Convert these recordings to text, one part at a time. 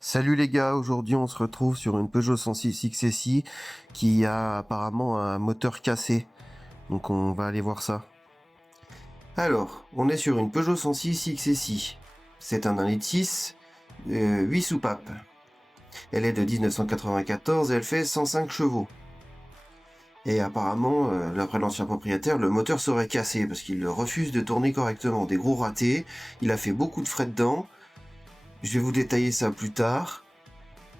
Salut les gars, aujourd'hui on se retrouve sur une Peugeot 106 XSI qui a apparemment un moteur cassé. Donc on va aller voir ça. Alors, on est sur une Peugeot 106 XSI. C'est un 1,6 litre, 8 soupapes. Elle est de 1994 et elle fait 105 chevaux. Et apparemment, d'après l'ancien propriétaire, le moteur serait cassé parce qu'il refuse de tourner correctement. Des gros ratés, il a fait beaucoup de frais dedans. Je vais vous détailler ça plus tard.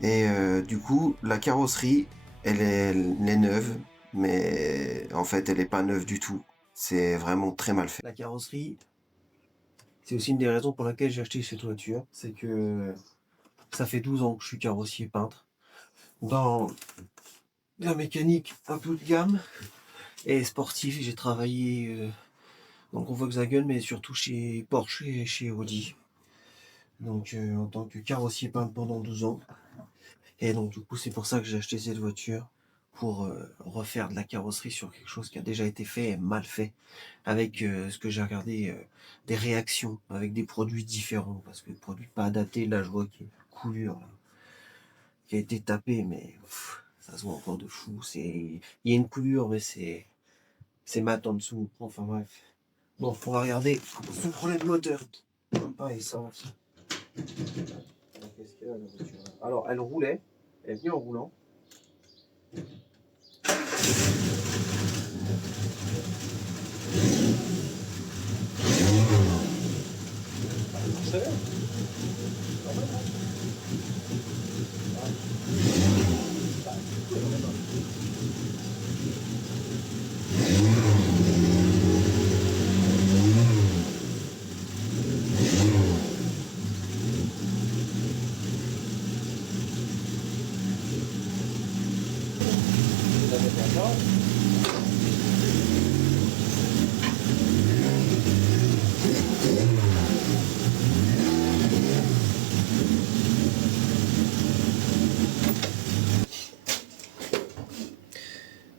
Et du coup, la carrosserie, elle est neuve, mais en fait, elle n'est pas neuve du tout. C'est vraiment très mal fait. La carrosserie, c'est aussi une des raisons pour laquelle j'ai acheté cette voiture. C'est que ça fait 12 ans que je suis carrossier peintre. Dans la mécanique un peu de gamme et sportive, j'ai travaillé donc en Volkswagen, mais surtout chez Porsche et chez Audi. Donc en tant que carrossier peintre pendant 12 ans. Et donc du coup c'est pour ça que j'ai acheté cette voiture, pour refaire de la carrosserie sur quelque chose qui a déjà été fait et mal fait. Avec ce que j'ai regardé, des réactions avec des produits différents. Parce que le produit pas adapté, là je vois qu'il y a une coulure là, qui a été tapée, mais ça se voit encore de fou. Il y a une coulure mais c'est mat en dessous. Enfin bref. Bon, on va regarder son problème de moteur. Pas essence. Qu'est-ce qu'elle a, la voiture ? Alors, elle roulait, elle est venue en roulant. Ça va ?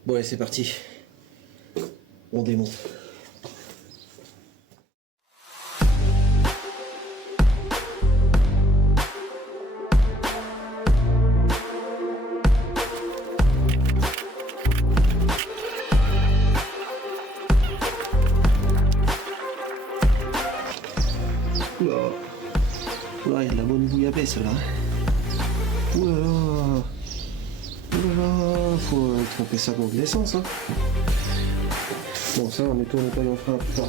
Bon allez, c'est parti. On démonte. Oula. Oula, il y a de la bonne bouillabaisse là. Oula. Oula, faut tremper ça dans de l'essence. Hein. Bon, ça, on nettoie pas le frein plus tard.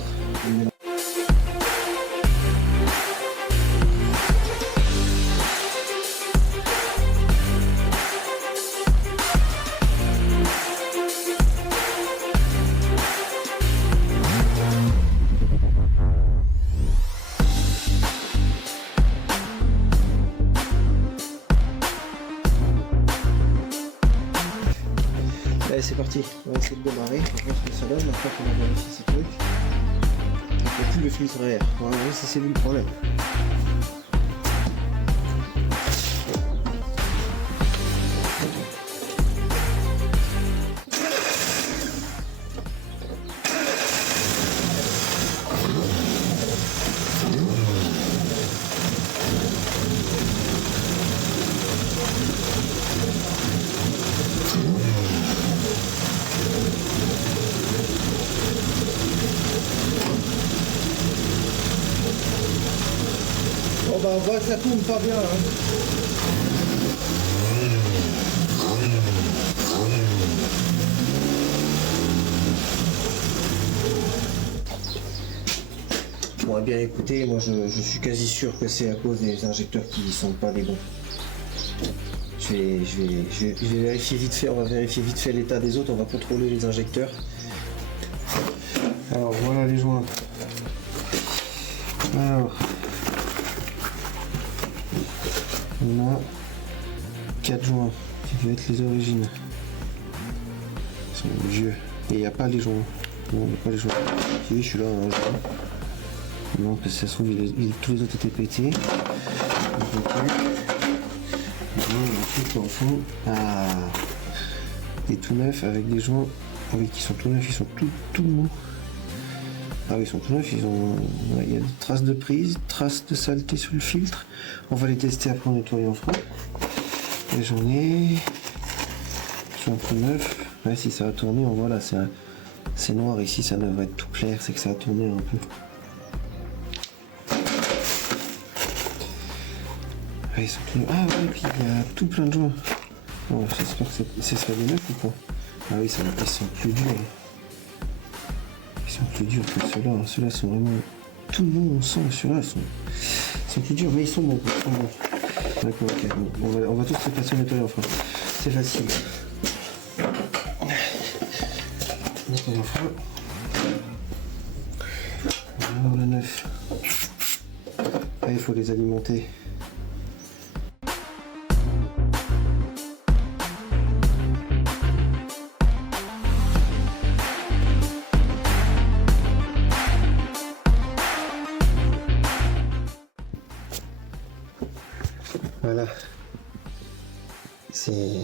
Allez, c'est parti, on va essayer de démarrer, on va voir ce que ça donne, maintenant qu'on a vérifié ces trucs. Il n'y a plus le filtre à air, on va voir si c'est lui le problème. Bon bah on voit que ça tourne pas bien hein. Bon eh bien écoutez, moi je suis quasi sûr que c'est à cause des injecteurs qui sont pas des bons. Je vais vérifier vite fait, on va vérifier vite fait l'état des autres, on va contrôler les injecteurs. Alors voilà les joints. Alors on a 4 joints qui doivent être les origines. Ils sont vieux. Et il n'y a pas les joints. Non, il n'y a pas les joints. Oui, je suis là. Hein, non, parce que ça se trouve, tous les autres étaient pétés. Tout en fond. Ah. Et tout neuf avec des joints. Ah oui, qui sont tout neufs, ils sont tout mous. Ah oui, ils sont tout neufs, ouais, il y a des traces de prise, traces de saleté sur le filtre. On va les tester après en nettoyant froid. Et j'en ai... Ils sont tout neufs. Ouais, si ça a tourné, on voit là, c'est noir ici, ça devrait être tout clair, c'est que ça a tourné un peu. Ah, ils sont tout neufs. Ah ouais, et puis il y a tout plein de joints. Bon, j'espère que c'est ça des neufs ou quoi. Ah oui, ils sont plus durs. Ils sont plus durs que ceux-là. Ceux-là sont vraiment tout bons, on sent. Ceux-là sont plus durs, mais ils sont bons. D'accord, ok. Bon, on va tous se passer au nettoyer enfin. C'est facile. Nettoyer enfin. Alors le neuf. Ah, il faut les alimenter. Voilà, c'est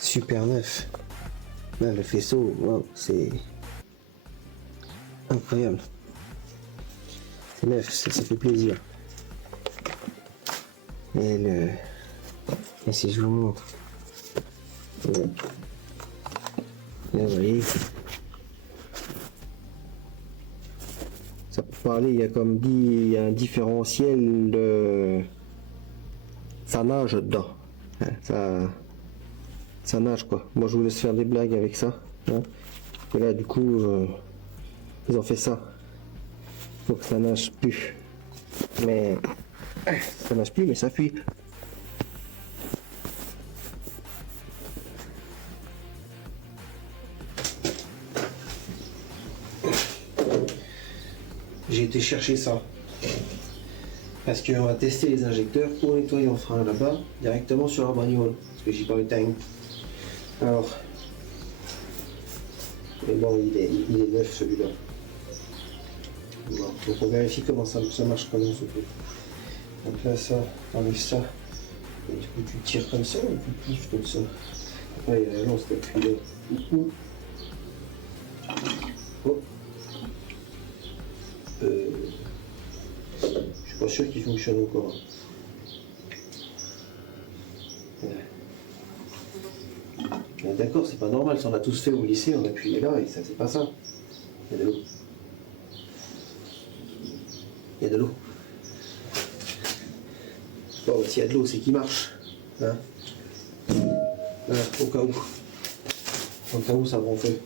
super neuf. Là, le faisceau, wow, c'est incroyable. C'est neuf, ça fait plaisir. Et si je vous montre, ouais. Là, vous voyez, ça peut parler. Il y a comme dit, il y a un différentiel de ça nage dedans, ça nage quoi. Moi je vous laisse faire des blagues avec ça, hein. Et là du coup ils ont fait ça pour que ça nage plus, mais ça nage plus mais ça fuit. J'ai été chercher ça parce qu'on va tester les injecteurs pour nettoyer en frein là-bas directement sur la bagnole parce que j'ai pas le time. Alors, mais bon, il est neuf celui-là. Bon, donc on vérifie comment ça marche, comment ce truc. Donc là, ça, t'enlèves ça. Et du coup, tu tires comme ça ou tu pousses comme ça. Après, il y a la lance d'appui là. Oh. Je suis pas sûr qu'il fonctionne encore. D'accord, c'est pas normal, ça on a tous fait au lycée, on appuyait là et ça c'est pas ça. Il y a de l'eau. Il y a de l'eau. Bon, s'il y a de l'eau, c'est qu'il marche. Hein, voilà, au cas où. Au cas où ça prend feu.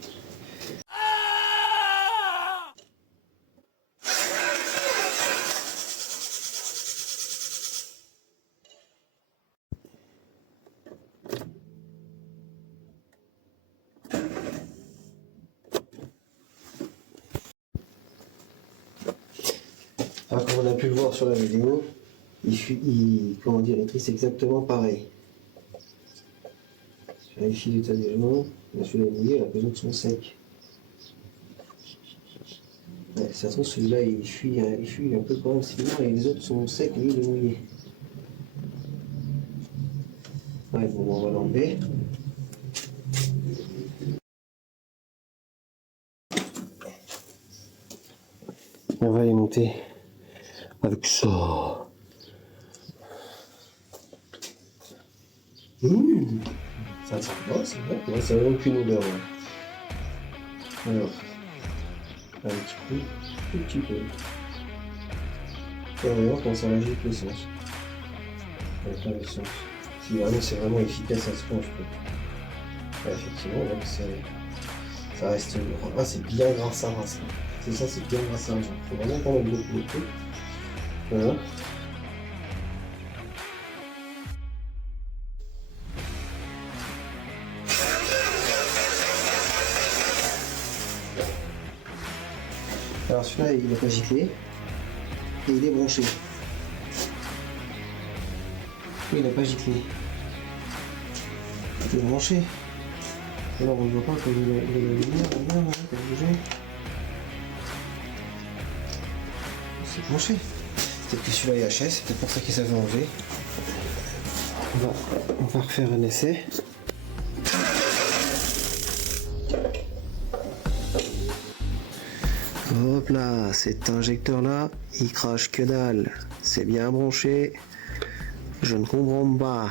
Alors, comme on a pu le voir sur la vidéo, comment dire, il trisse exactement pareil. Je vérifie l'état des joints. Là, celui-là est mouillé, là, les autres sont secs. Ouais, ça se trouve, celui-là il fuit un peu quand même sinon, et les autres sont secs et il est mouillé. Ouais, bon, on va l'enlever. On va les monter avec ça. Ça sent bon, c'est bon. Ouais, ça n'a aucune odeur. Ouais. Alors, un petit peu, tout petit peu. Et on va voir quand ça agite l'essence. Avec l'essence. Si vraiment c'est vraiment efficace à ce point, je peux. Ouais, effectivement, donc ça reste. Ah, c'est bien grâce à ça. C'est ça, c'est bien grâce à ça. Il faut vraiment pas mettre beaucoup de trucs. Voilà. Alors celui-là, il n'est pas giclé et il est branché. Oui, il n'a pas giclé. Il est branché. Alors on ne voit pas que il a la lumière, il a bougé. C'est branché. Peut-être que celui-là est HS, c'est peut-être pour ça qu'ils avaient enlevé. On va refaire un essai. Hop là, cet injecteur là, il crache que dalle. C'est bien branché. Je ne comprends pas.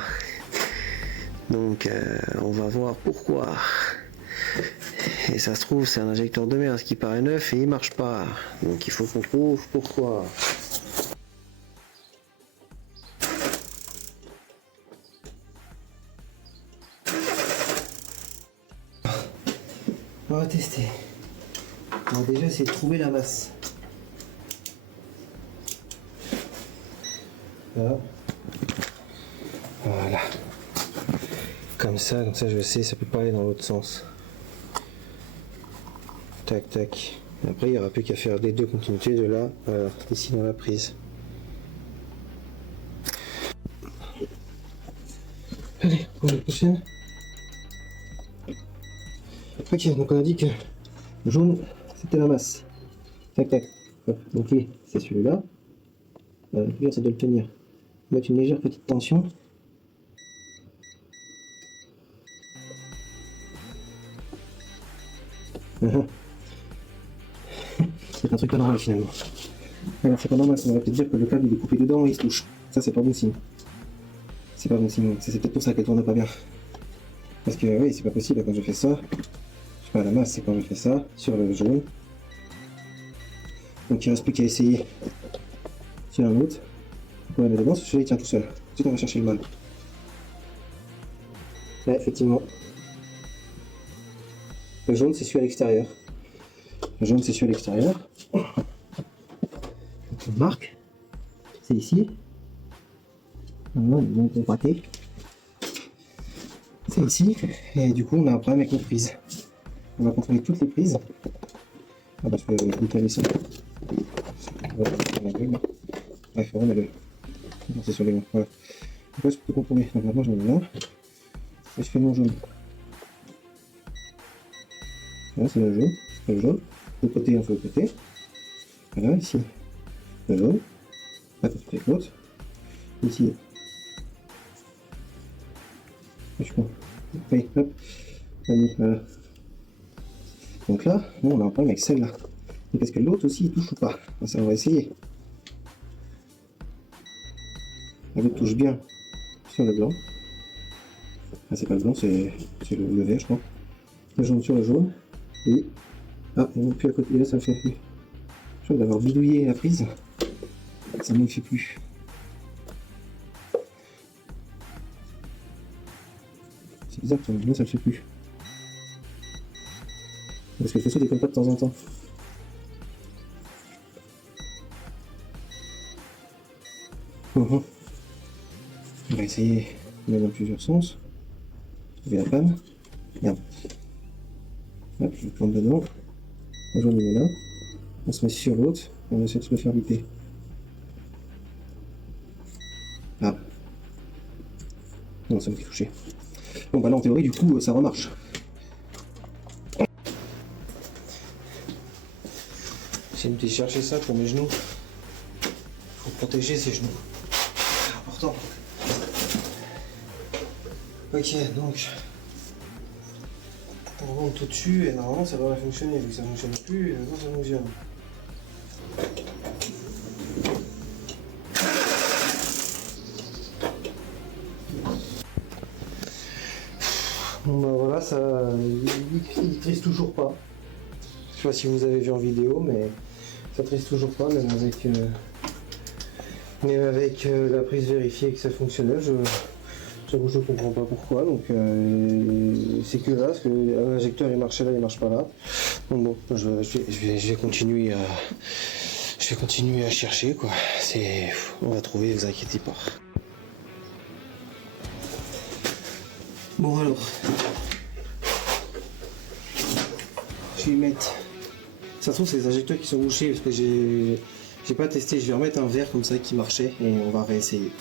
Donc on va voir pourquoi. Et ça se trouve c'est un injecteur de merde qui paraît neuf et il marche pas. Donc il faut qu'on trouve pourquoi. On va tester. On va déjà essayer de trouver la masse. Là. Voilà. Comme ça je sais, ça peut pas aller dans l'autre sens. Tac tac. Après il n'y aura plus qu'à faire les deux continuités de là, voilà, ici dans la prise. Allez, pour la prochaine. Ok, donc on a dit que le jaune c'était la masse. Tac tac. Hop. Donc lui c'est celui-là. Lui ça doit le tenir. On va mettre une légère petite tension. C'est un truc pas normal finalement. Alors c'est pas normal, ça va peut-être dire que le câble il est coupé dedans et il se touche. Ça c'est pas bon signe. C'est pas bon signe, c'est peut-être pour ça qu'elle tourne pas bien. Parce que oui, c'est pas possible quand je fais ça. Je sais pas, la masse c'est quand je fais ça sur le jaune. Donc il reste plus qu'à essayer sur un autre. On va mettre dedans, celui-là il tient tout seul. Ensuite on va chercher le mal. Là effectivement. Le jaune c'est celui à l'extérieur. Le jaune c'est celui à l'extérieur. On marque. C'est ici. Voilà, il est bien braqué. C'est ici. Et du coup on a un problème avec nos prises. On va contrôler toutes les prises. Ah bah je peux décaler ça. Bref, on met le. C'est sur les mains. Voilà. Donc là je peux contrôler. Donc maintenant je mets là. Et je fais mon jaune. Là c'est le jaune. Le jaune. Le côté, on fait le côté. Voilà, ici. Le jaune. Là tu fais l'autre. Ici. Je crois. Oui, hop. Voilà. Donc là, nous on a un problème avec celle-là. Parce que l'autre aussi il touche ou pas. Ça on va essayer. L'autre touche bien sur le blanc. Ah c'est pas le blanc, c'est le vert je crois. Le jaune sur le jaune. Oui. Ah, et non plus à côté, là ça le fait plus. Je crois d'avoir bidouillé la prise. Ça ne le fait plus. C'est bizarre que là ça le fait plus. Parce que le faisceau déconne pas de temps en temps. On va essayer de mettre dans plusieurs sens. Trouver la panne. Merde. Hop, je plante dedans. Le jaune il est là. On se met sur l'autre. On essaie de se le faire lutter. Ah. Non, ça me fait toucher. Bon bah là en théorie du coup ça remarche. J'ai été chercher ça pour mes genoux. Faut protéger ses genoux. C'est important. Ok, donc on remonte tout dessus et normalement ça devrait fonctionner. Vu que ça ne fonctionne plus, et maintenant ça fonctionne. Bon bah voilà, ça il triste toujours pas. Je sais pas si vous avez vu en vidéo, mais ça triste toujours pas, même avec la prise vérifiée que ça fonctionnait. J'avoue, je comprends pas pourquoi, donc c'est que là, parce que l'injecteur il marchait là, il marche pas là. Donc bon, je vais continuer à chercher quoi. On va trouver, vous inquiétez pas. Bon alors, je vais mettre. Ça se trouve c'est les injecteurs qui sont bouchés parce que j'ai pas testé. Je vais remettre un verre comme ça qui marchait et on va réessayer.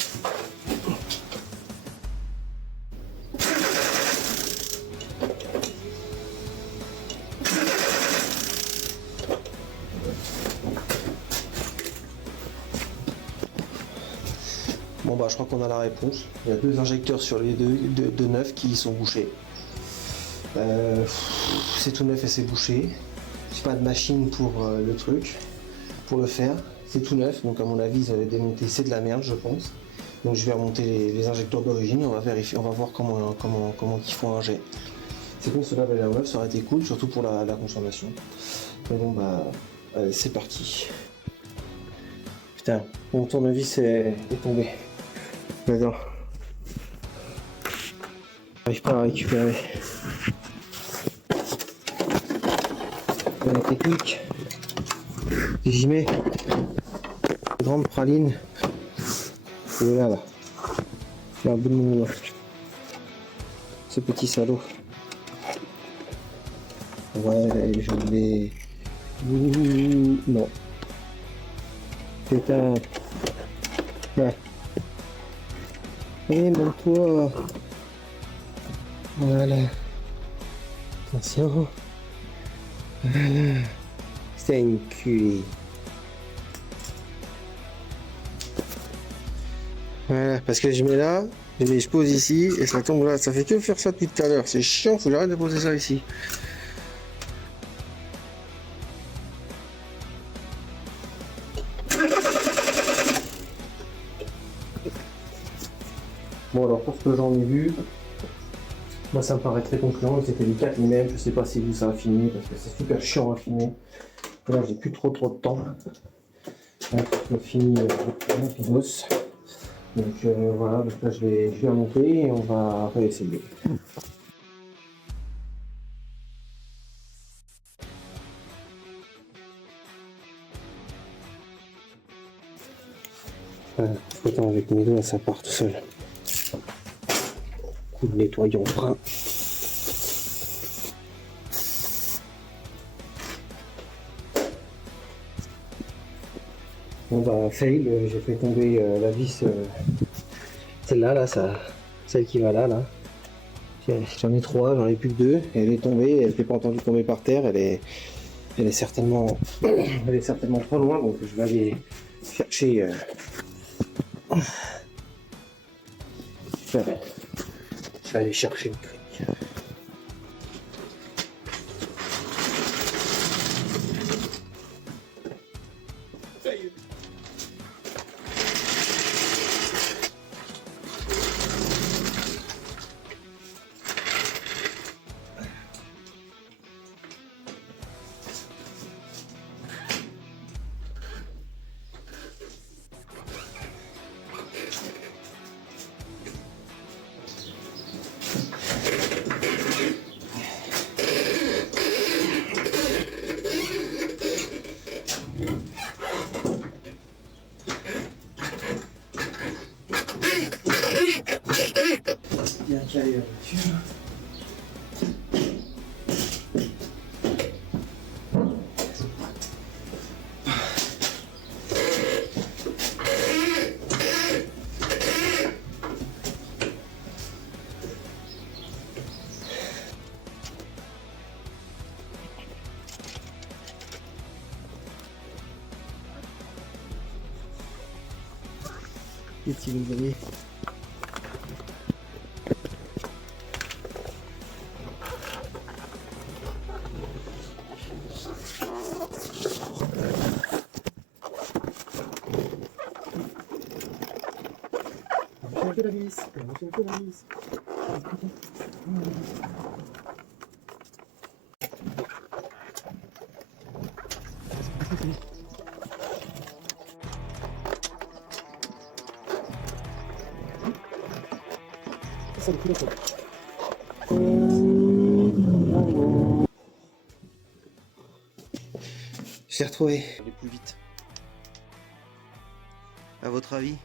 Bon bah je crois qu'on a la réponse. Il y a deux injecteurs sur les deux neufs qui sont bouchés. C'est tout neuf et c'est bouché. j'ai pas de machine pour le truc, pour le faire. C'est tout neuf, donc à mon avis ils avaient démonté, c'est de la merde je pense. Donc je vais remonter les injecteurs d'origine, on va vérifier, on va voir comment ils font un jet. C'est con, cela avait l'air neuf, ça aurait été cool, surtout pour la consommation. Mais bon bah allez, c'est parti. Putain, mon tournevis est tombé. D'accord. J'arrive pas à récupérer. La technique. J'y mets une grande praline. Et là. J'ai un bout de mon doigt. Ce petit salaud. Ouais, je vais. Non. Putain. Ouais. Eh, mon toi. Voilà. Attention. Voilà. C'est une culée. Voilà, parce que je mets là, je pose ici et ça tombe là. Ça fait que faire ça depuis tout à l'heure. C'est chiant, faut que j'arrête de poser ça ici. Bon alors pour ce que j'en ai vu, moi ça me paraît très concluant, c'était du 4 mm, je sais pas si vous ça a filmé parce que c'est super chiant à filmer. Là j'ai plus trop de temps. Je finis rapidos. Donc voilà, donc là je vais la monter et on va réessayer. Voilà, autant avec mes doigts ça part tout seul. Coup de nettoyant brun. Bon bah fail, j'ai fait tomber la vis, celle-là, là, ça, celle qui va là. J'en ai 3, j'en ai plus que 2, elle est tombée, elle n'était pas entendue tomber par terre, elle est certainement trop loin, donc je vais aller chercher. Je vais aller chercher une crique. Bien calé la voiture. Qu'est-ce que vous avez? Un peu la vis, un peu la vis. Ça le fait là. Je l'ai retrouvé. Aller plus vite. À votre avis?